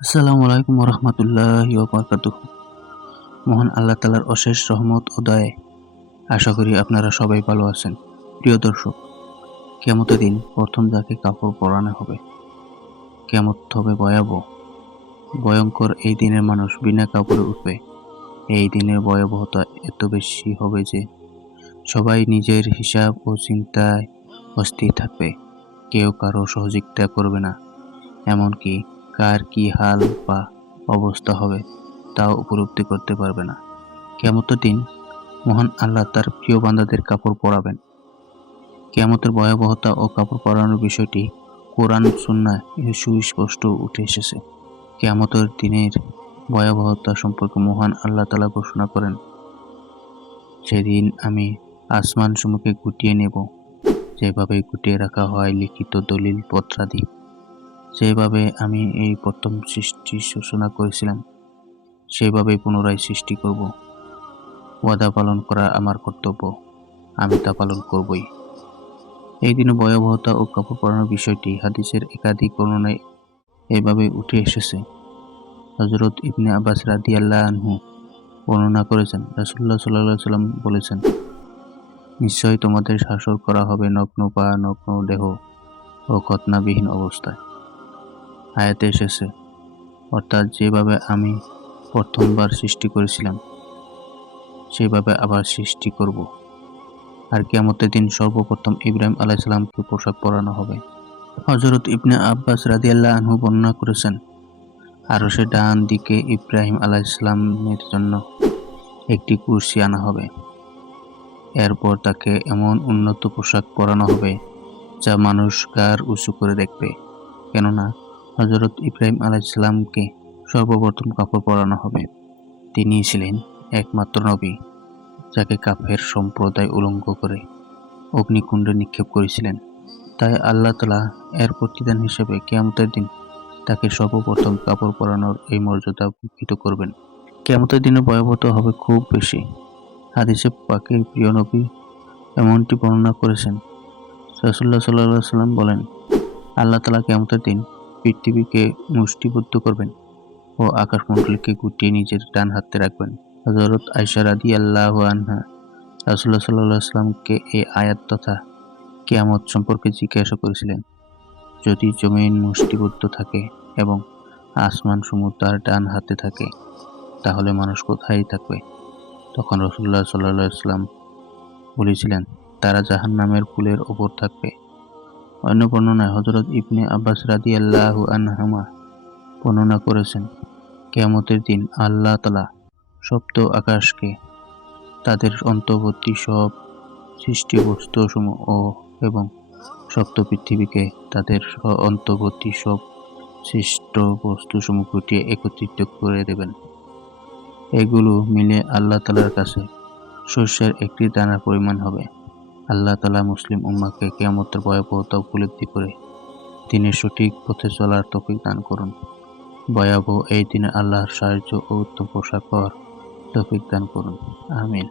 আসসালামু আলাইকুম ওরহমতুল্লাহি ওয়াবারাকাতুহ। মহান আল্লাহ তাআলার অশেষ রহমত ও দয়ায় আশা করি আপনারা সবাই ভালো আছেন। প্রিয় দর্শক, কিয়ামতের দিন প্রথম যাকে কাপড় পরানো হবে, কিয়ামত হবে ভয়াবহ। ভয়ঙ্কর এই দিনের মানুষ বিনা কাপড়ে উঠবে। এই দিনের ভয়াবহতা এত বেশি হবে যে সবাই নিজের হিসাব ও চিন্তায় অস্থির থাকবে। কেউ কারো সহযোগিতা করবে না। এমনকি কার কি হাল বা অবস্থা হবে তাও উপলব্ধি করতে পারবে না। কিয়ামতের দিন মহান আল্লাহ তার প্রিয় বান্দাদের কাপড় পরাবেন। কিয়ামতের ভয়াবহতা ও কাপড় পরানোর বিষয়টি কোরআন সুন্নাহ এ সুস্পষ্ট উঠে এসেছে। কিয়ামতের দিনের ভয়াবহতা সম্পর্কে মহান আল্লাহ তাআলা ঘোষণা করেন, সেদিন আমি আসমানসমূহকে গুটিয়ে নেব, যেভাবে গুটিয়ে রাখা হয় লিখিত দলিল পত্রাদি। যেভাবে আমি এই প্রথম সৃষ্টি সূচনা করেছিলাম, সেভাবেই পুনরায় সৃষ্টি করব। ওয়াদা পালন করা আমার কর্তব্য, আমি তা পালন করবই। এই দিনে ভয়াবহতা ও কাপড় পরানোর বিষয়টি হাদিসের একাধিক বর্ণনায় এভাবে উঠে এসেছে। হযরত ইবনে আব্বাস রাদিয়াল্লাহু আনহু বর্ণনা করেছেন, রাসূলুল্লাহ সাল্লাল্লাহু আলাইহি ওয়াসাল্লাম বলেছেন, নিশ্চয়ই তোমাদের হাসর করা হবে নগ্ন পা, নগ্ন দেহ ও খৎনাবিহীন অবস্থায়। আয়াতে এসেছে, অর্থাৎ যেভাবে আমি প্রথমবার সৃষ্টি করেছিলাম, সেভাবে আবার সৃষ্টি করব। আর কিয়ামতের দিন সর্বপ্রথম ইব্রাহিম আলাইহিস সালামকে পোশাক পরানো হবে। হযরত ইবনে আব্বাস রাদিয়াল্লাহু আনহু বর্ণনা করেছেন, আরশের ডান দিকে ইব্রাহিম আলাইহিস সালামের জন্য একটি কুরসি আনা হবে। এরপর তাকে এমন উন্নত পোশাক পরানো হবে যা মানুষ ঘাড় উঁচু করে দেখবে। কেননা হযরত ইব্রাহিম আলাইহিস সালামকে সর্বপ্রথম কাপড় পরানো হবে। তিনিই ছিলেন একমাত্র নবী যাকে কাফের সম্প্রদায় উলঙ্গ করে অগ্নিকুণ্ডে নিক্ষেপ করেছিলেন। তাই আল্লাহ তাআলা এর প্রতিদান হিসেবে কিয়ামতের দিন তাকে সর্বপ্রথম কাপড় পরানোর এই মর্যাদা ভূষিত করবেন। কিয়ামতের দিনের ভয়াবহতা হবে খুব বেশি। হাদিসে পাকে প্রিয় নবী এমনটি বর্ণনা করেছেন, রাসূলুল্লাহ সাল্লাল্লাহু আলাইহি ওয়াসাল্লাম বলেন, আল্লাহ তাআলা কিয়ামতের দিন পৃথিবীকে মুষ্টিবদ্ধ করবেন ও আকাশমণ্ডলীকে গুটিয়ে নিজের ডান হাতে রাখবেন। হযরত আয়েশা রাদিয়াল্লাহু আনহা রাসূলুল্লাহ সাল্লাল্লাহু আলাইহি ওয়াসাল্লামকে এই আয়াত তথা কিয়ামত সম্পর্কে জিজ্ঞাসা করেছিলেন, যদি জমিন মুষ্টিবদ্ধ থাকে এবং আসমানসমূহ তার ডান হাতে থাকে, তাহলে মানুষ কোথায় থাকবে? তখন রাসূলুল্লাহ সাল্লাল্লাহু আলাইহি ওয়াসাল্লাম বলেছিলেন, তারা জাহান্নামের পুলের ওপর থাকবে। অন্য বর্ণনায় হযরত ইবনে আব্বাস রাদিয়াল্লাহু আনহুমা বর্ণনা করেছেন, কিয়ামতের দিন আল্লাহ তাআলা সপ্ত আকাশকে, তাদের অন্তর্বর্তী সব সৃষ্টি বস্তুসমূহ এবং সপ্ত পৃথিবীকে তাদের অন্তর্বর্তী সব সৃষ্ট বস্তুসমূহ গুটিয়ে একত্রিত করে দেবেন। এগুলো মিলে আল্লাহ তাআলার কাছে শস্যের একটি দানার পরিমাণ হবে। আল্লাহ তাআলা মুসলিম উম্মাহকে কিয়ামতের ভয়াবহতা উপলব্ধি করে দিনের সঠিক পথে চলার তৌফিক দান করুন। ভয়াবহ এই দিনে আল্লাহর সাহায্য ও উত্তম পোশাক পাওয়ার তৌফিক দান করুন। আমিন।